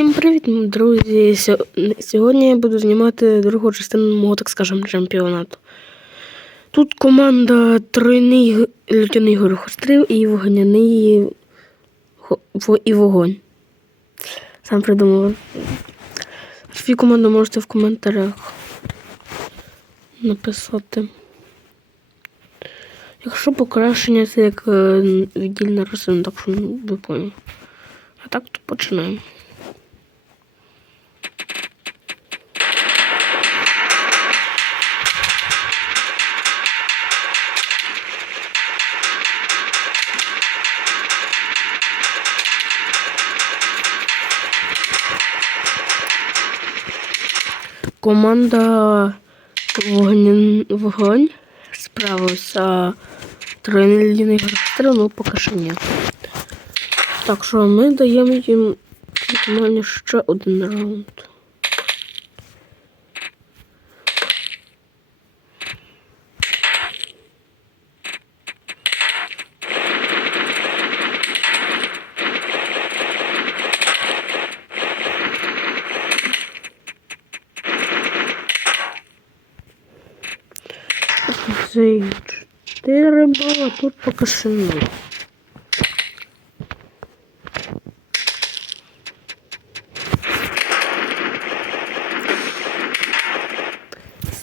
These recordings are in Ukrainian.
Всім привіт, друзі! Сьогодні я буду знімати другу частину мого, так скажемо, чемпіонату. Тут команда тройний лютяний горохострів і вогняний і вогонь. Сам придумав. Свою команду можете в коментарях написати. Якщо покращення, це як е, віддільна рослина, так що ну, ви поняли. А так то починаємо. Команда вогонь, вогонь справився тройний гростріл, ну поки що ні. Так що ми даємо їм ще один раунд. Цей 4 бала, тут поки що нуль.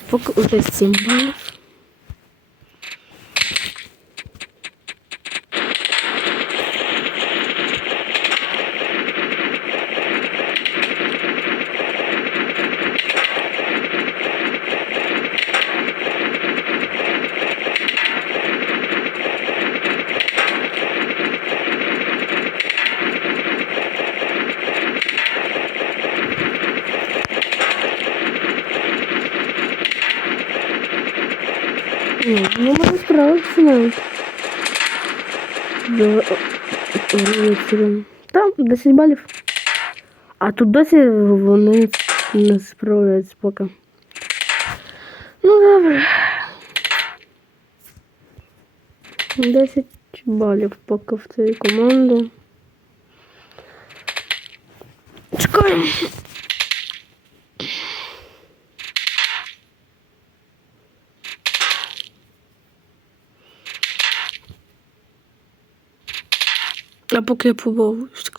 Поки уже 7 балів. ну ми справитися навіть. До вечора. Там 10 балів. А тут досі вони не справляються поки. Ну добре. 10 балів поки в цій команді. Чекаємо. А поки я побавлюсь,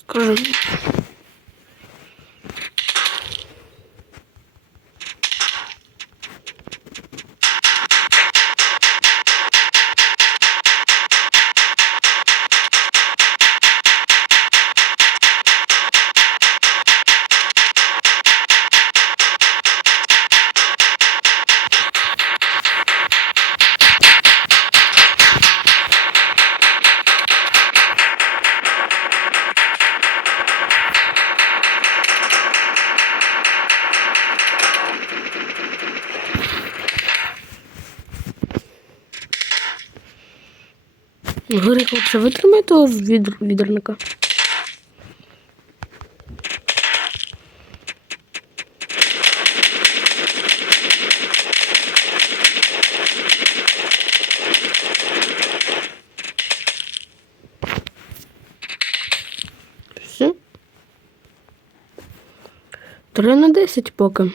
Гори, хлопці, витримай того відр... відерника. Три на десять поки.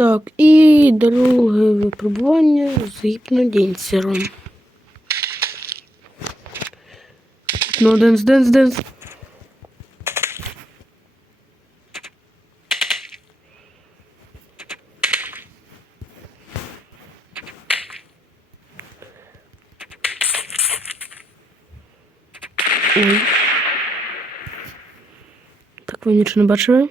Так, і друге випробування з гіпнодінсером. Ну, денс, денс, денс. Ой. Так, ви нічого не бачили?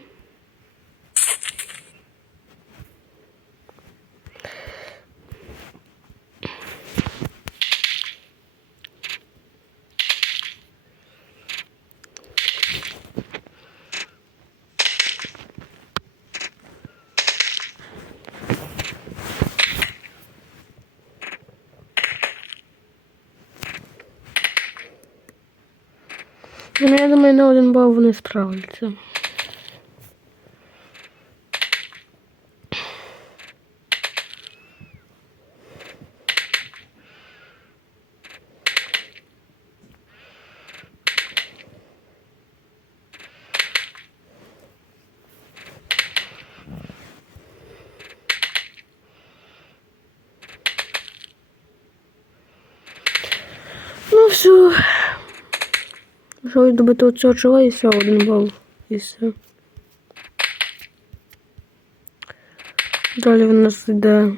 Ну, я думаю, на один бал вони справляться. Ну все. Що добити оцього чола і все, один бал. І все. Далі в нас йде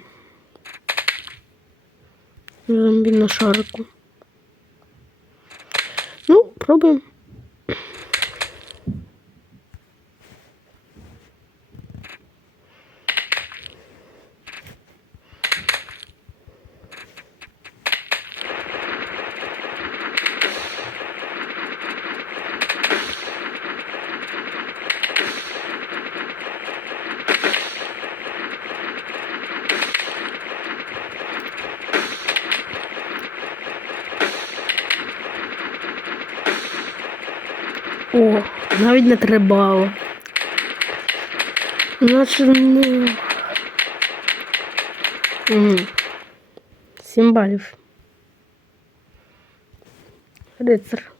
зомбі на шарику. Ну, пробуємо. О, навіть не трибало. Наче не. Сім балів. Рицар.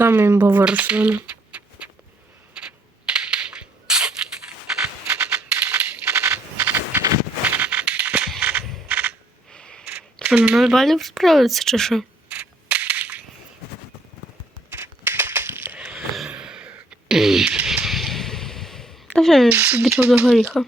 Саме імбова рослина. На ноль справиться чи що? Та він підійшов до горіха.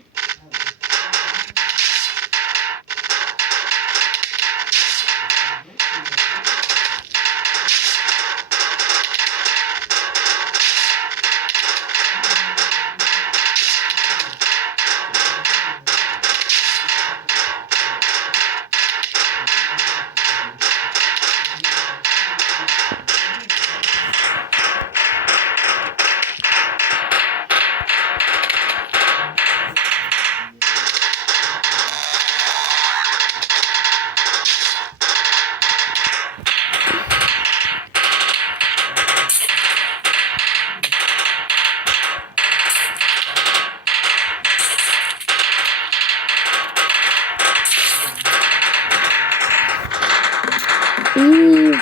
І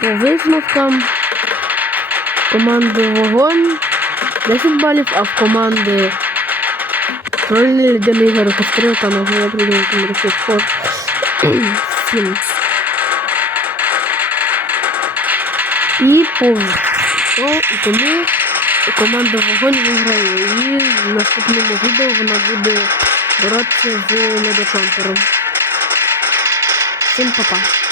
по висновкам команди Вогонь 10 балів, а в команди Трольний Лідяний Горохострів та Нагоя Придумки Фор 7. І по то, тому команда Вогонь виграє. І в наступному відео вона буде боротися з Недочампером. Всім па-па.